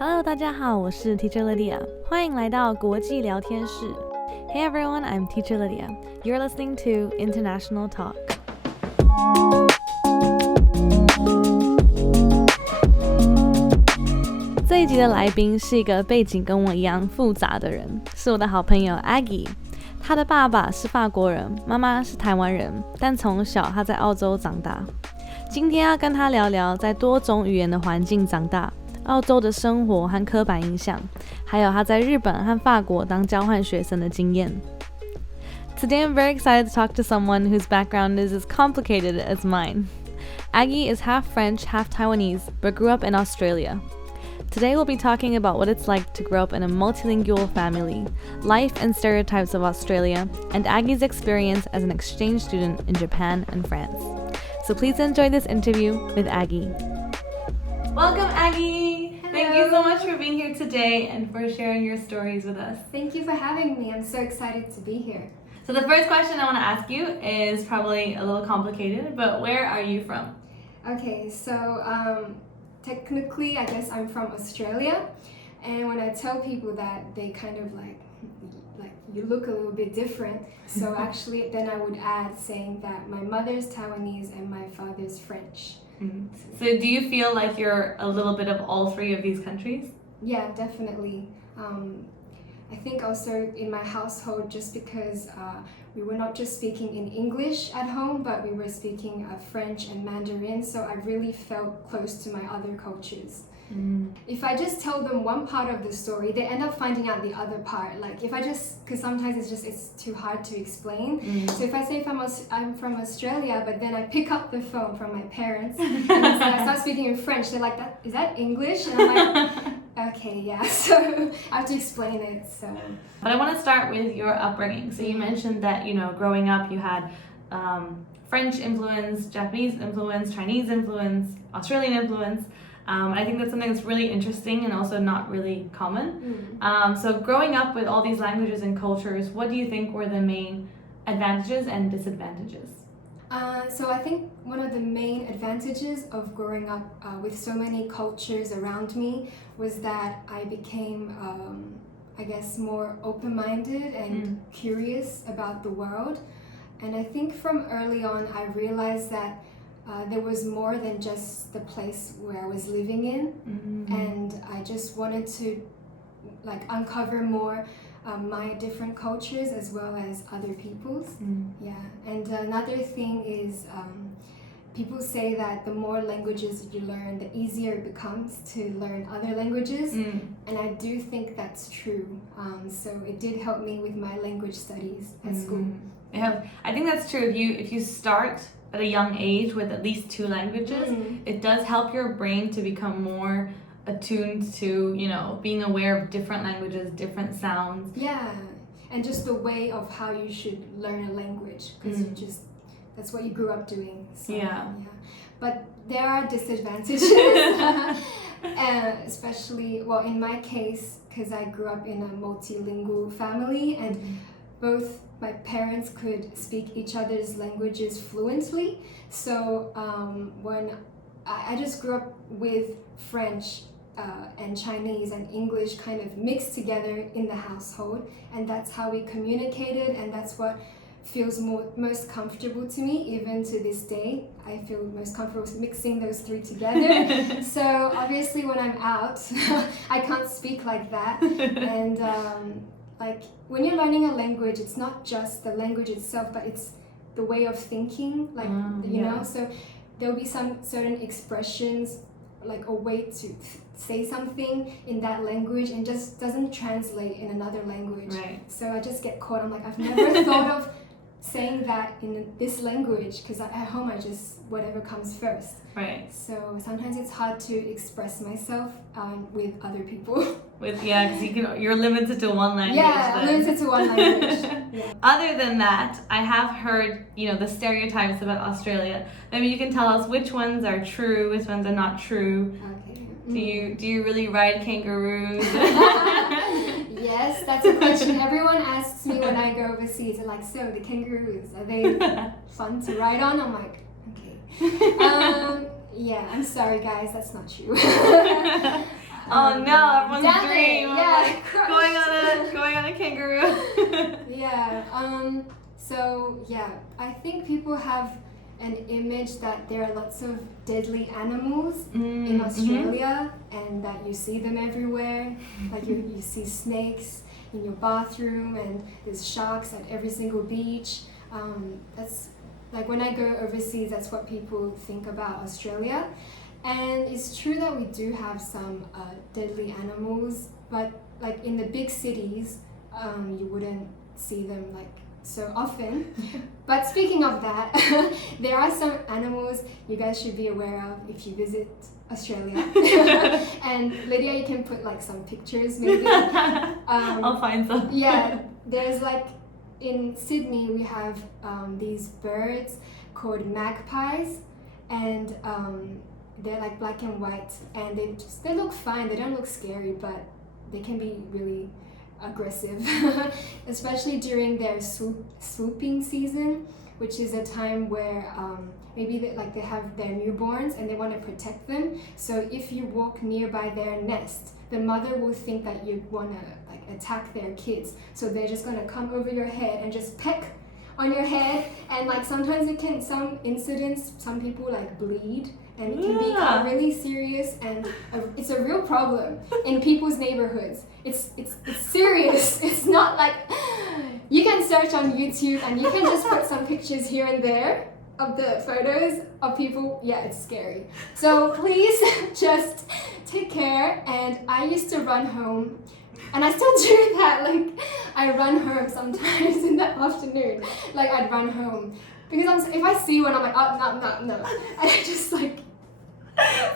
Hello， 大家好，我是 Teacher Lydia， 欢迎来到国际聊天室。Hey everyone, I'm Teacher Lydia. You're listening to International Talk. 这一集的来宾是一个背景跟我一样复杂的人，是我的好朋友 Aggie。他的爸爸是法国人，妈妈是台湾人，但从小他在澳洲长大。今天要跟他聊聊在多种语言的环境长大，澳洲的生活和刻板印象，还有他在日本和法国当交换学生的经验。Today I'm very excited to talk to someone whose background is as complicated as mine. Aggie is half French, half Taiwanese, but grew up in Australia. Today we'll be talking about what it's like to grow up in a multilingual family, life and stereotypes of Australia, and Aggie's experience as an exchange student in Japan and France. So please enjoy this interview with Aggie. Welcome, Aggie! Hello. Thank you so much for being here today and for sharing your stories with us. Thank you for having me. I'm so excited to be here. So the first question I want to ask you is probably a little complicated, but where are you from? Okay, so technically I guess I'm from Australia, and when I tell people that, they kind of like you look a little bit different. So actually then I would add saying that my mother's Taiwanese and my father's French. So do you feel like you're a little bit of all three of these countries? Yeah, definitely. I think also in my household, just because we were not just speaking in English at home, but we were speaking French and Mandarin, so I really felt close to my other cultures. If I just tell them one part of the story, they end up finding out the other part. Like if I just, because sometimes it's too hard to explain. So if I say I'm from Australia, but then I pick up the phone from my parents and so I start speaking in French, they're like, is that English? And I'm like, okay, yeah. So I have to explain it. So. But I want to start with your upbringing. So you mentioned that, growing up you had French influence, Japanese influence, Chinese influence, Australian influence. I think that's something that's really interesting and also not really common. So growing up with all these languages and cultures, what do you think were the main advantages and disadvantages? So I think one of the main advantages of growing up with so many cultures around me was that I became, I guess, more open-minded and curious about the world. And I think from early on I realized that there was more than just the place where I was living in, and I just wanted to uncover more my different cultures as well as other people's. Yeah, and another thing is people say that the more languages you learn, the easier it becomes to learn other languages, and I do think that's true. So it did help me with my language studies at school. Yeah, I think that's true. If you start at a young age with at least two languages, it does help your brain to become more attuned to, being aware of different languages, different sounds. Yeah, and just the way of how you should learn a language, because that's what you grew up doing. So, yeah. But there are disadvantages, especially, well, in my case, because I grew up in a multilingual family, and both my parents could speak each other's languages fluently. So when I just grew up with French and Chinese and English kind of mixed together in the household, and that's how we communicated, and that's what feels most comfortable to me. Even to this day, I feel most comfortable mixing those three together. So obviously when I'm out, I can't speak like that. And when you're learning a language, it's not just the language itself, but it's the way of thinking, you know. So there'll be some certain expressions, like a way to say something in that language and just doesn't translate in another language. Right. So I just get caught. I'm like, I've never thought of saying that in this language, because at home I just whatever comes first. Right. So sometimes it's hard to express myself with other people. Because you're limited to one language. Yeah, limited to one language. Yeah. Other than that, I have heard, the stereotypes about Australia. Maybe you can tell us which ones are true, which ones are not true. Okay. Do you really ride kangaroos? Yes, that's a question everyone asks me when I go overseas. They're like, so the kangaroos, are they fun to ride on? I'm like, okay. Yeah, I'm sorry guys, that's not true. Oh no, everyone's dream. Yeah, going on a kangaroo. Yeah. So yeah, I think people have an image that there are lots of deadly animals in Australia, and that you see them everywhere. Like you see snakes in your bathroom, and there's sharks at every single beach. That's like when I go overseas, that's what people think about Australia. And it's true that we do have some deadly animals, but like in the big cities, you wouldn't see them like so often. But speaking of that, there are some animals you guys should be aware of if you visit Australia. And Lydia, you can put like some pictures maybe. I'll find some. Yeah, there's like in Sydney we have these birds called magpies, and they're like black and white, and they look fine. They don't look scary, but they can be really aggressive, especially during their swooping season, which is a time where maybe they have their newborns and they want to protect them. So if you walk nearby their nest, the mother will think that you want to like attack their kids. So they're just going to come over your head and just peck on your head, and like sometimes some incidents, some people like bleed, and it can become really serious, and it's a real problem in people's neighborhoods. It's serious. It's not like you can search on YouTube and you can just put some pictures here and there of the photos of people. Yeah, it's scary. So please just take care. And I used to run home, and I still do that. Like I run home sometimes in the afternoon. Like I'd run home because if I see one, I'm like, oh no, and I just like.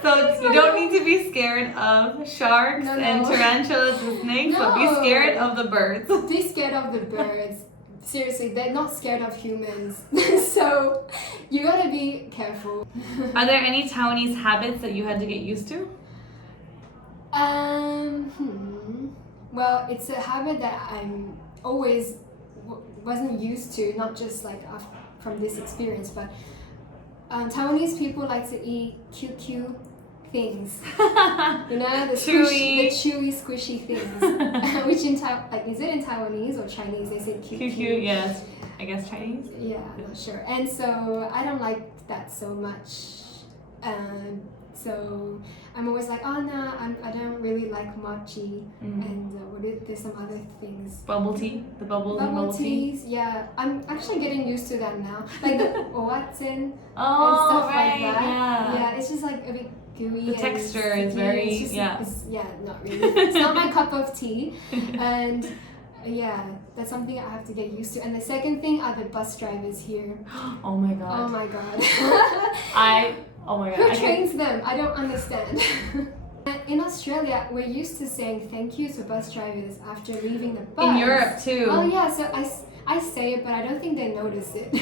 So you don't need to be scared of sharks and tarantulas and snakes, but be scared of the birds. Be scared of the birds. Seriously, they're not scared of humans. So you gotta be careful. Are there any Taiwanese habits that you had to get used to? Well, it's a habit that I'm always wasn't used to, not just like from this experience, but Taiwanese people like to eat cute things. You know, the chewy, squishy things. Which in like, is it in Taiwanese or Chinese? They say cute. Yes, I guess Chinese. Yeah, I'm not sure. And so I don't like that so much. So I'm always like, oh no, I don't really like mochi, and there's some other things. Bubble tea, the bubble teas. Yeah, I'm actually getting used to that now. Like the oatsen and right, stuff like that. Yeah, it's just like a bit gooey. The texture is very it's not really. It's not my cup of tea, and yeah, that's something I have to get used to. And the second thing are the bus drivers here. Oh my god. Oh my god. Oh my god. Who trains them? I don't understand. In Australia, we're used to saying thank you to bus drivers after leaving the bus. In Europe too. Oh yeah, so I say it, but I don't think they notice it.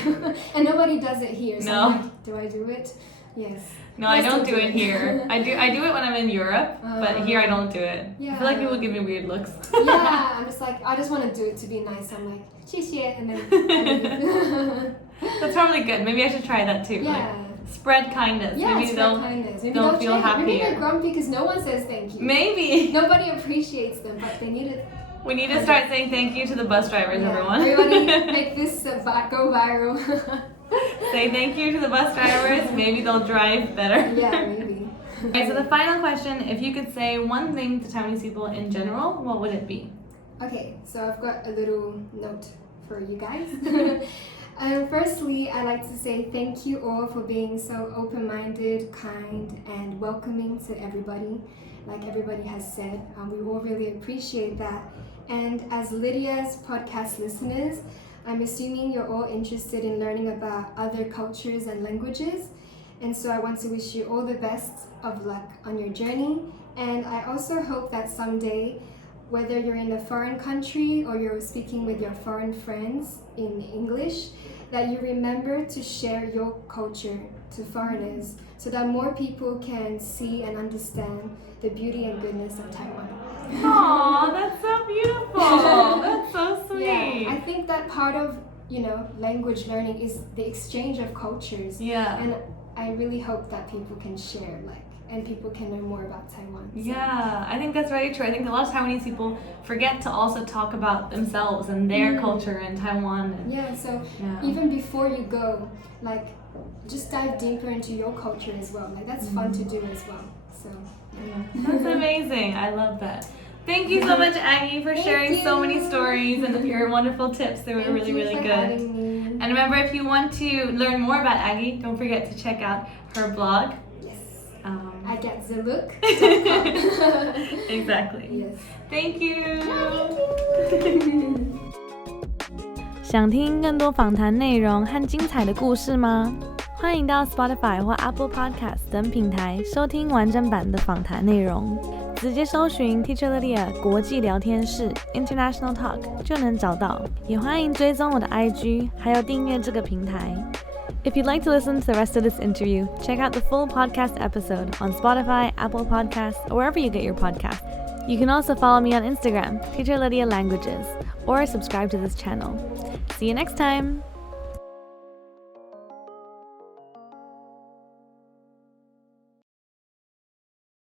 And nobody does it here. So I'm like, do I do it? Yes. No, I don't do it here. I do it when I'm in Europe, but here I don't do it. Yeah. I feel like people give me weird looks. Yeah, I'm just like, I just want to do it to be nice. I'm like, 谢谢, and then That's probably good. Maybe I should try that too. Yeah. Like, spread kindness. Yeah, maybe kindness. Maybe they'll feel happier. Maybe they're grumpy because no one says thank you. Maybe. Nobody appreciates them, but they need it. We need to start saying thank you to the bus drivers, everyone. Everybody make this go viral. Say thank you to the bus drivers. Maybe they'll drive better. Yeah, maybe. Okay, so the final question, if you could say one thing to Taiwanese people in general, what would it be? Okay, so I've got a little note for you guys. Firstly, I'd like to say thank you all for being so open-minded, kind, and welcoming to everybody. Like everybody has said, we all really appreciate that. And as Lydia's podcast listeners, I'm assuming you're all interested in learning about other cultures and languages. And so I want to wish you all the best of luck on your journey. And I also hope that someday, whether you're in a foreign country or you're speaking with your foreign friends in English, that you remember to share your culture to foreigners so that more people can see and understand the beauty and goodness of Taiwan. Aww, that's so beautiful. That's so sweet. Yeah, I think that part of, language learning is the exchange of cultures. Yeah. And I really hope that people can share, and people can learn more about Taiwan. Yeah, I think that's very true. I think a lot of Taiwanese people forget to also talk about themselves and their culture in Taiwan. Even before you go, like, just dive deeper into your culture as well. Like, that's fun to do as well. So, That's amazing. I love that. Thank you so much, Aggie, for sharing so many stories and your wonderful tips. They were really, really good. Having me. And remember, if you want to learn more about Aggie, don't forget to check out her blog. Yes. IGetTheLook.com. Exactly. Yes. Thank you. Thank you. 想听更多访谈内容和精彩的故事吗？欢迎到 Spotify 或 Apple Podcast 等平台收听完整版的访谈内容。直接搜寻 Teacher Lydia 国际聊天室 International Talk 就能找到。也欢迎追踪我的 IG， 还有订阅这个平台。If you'd like to listen to the rest of this interview, check out the full podcast episode on Spotify, Apple Podcasts, or wherever you get your podcasts. You can also follow me on Instagram, Teacher Lydia Languages, or subscribe to this channel. See you next time!